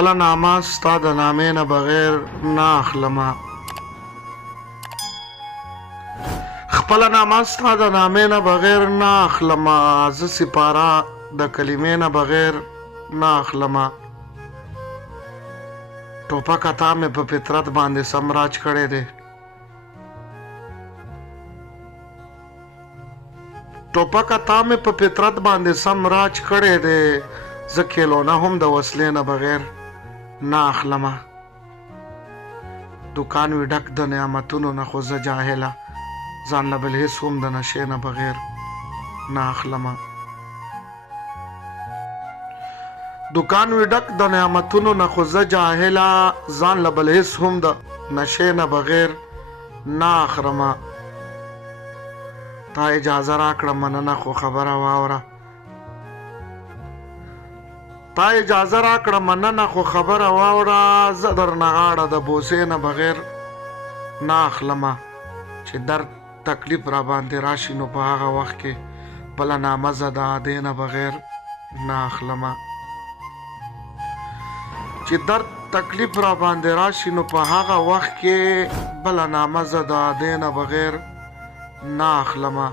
خپل نامه ستا د نامې نه بغیر نه اخلمه خپل نامه ستا د نامې نه بغیر نه اخلمه زه سپاره د کلمې نه بغیر نه اخلمه ټوپکه تا مې په فطرت باندې سم راج کړی دی ټوپکه تا مې په فطرت باندې سم راج کړی دی زه کیلونه هم د وسلې نه بغیر نه اخلمه دکان وي ډک د نعمتونو نه خو زه جاهله ځان له بل هېڅ هم د نشې نه بغیر نه اخلمه دکان وي ډک د نعمتونو نه خو زه جاهله ځان له بل هېڅ هم د نشې نه بغیر نه اخلمه تا اجازه راکړه مننه خو خبره واوره تا اجازه راکړه مننه خو خبره واوره زه درنه غاړه د بوسې نه بغیر نه اخلمه چې درد تکلیف را باندې راشي نو په هغه وخت کې بله نامه زه د عادې نه بغیر نه اخلمه چې درد تکلیف را باندې راشي نو په هغه وخت کې بله نامه زه د عادې نه بغیر نه اخلمه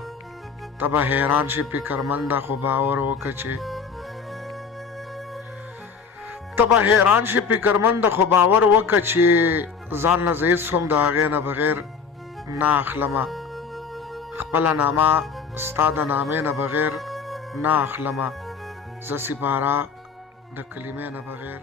ته به حیران شي فکرمنده خو باور وکړه چې ته به حیران شي فکرمنده خو باور وکړه چې ځان نه زه هېڅ هم د هغې نه بغیر نه اخلمه خپله نامه ستا د نامې نه بغیر نه اخلمه زه سپاره د کلمې نه بغیر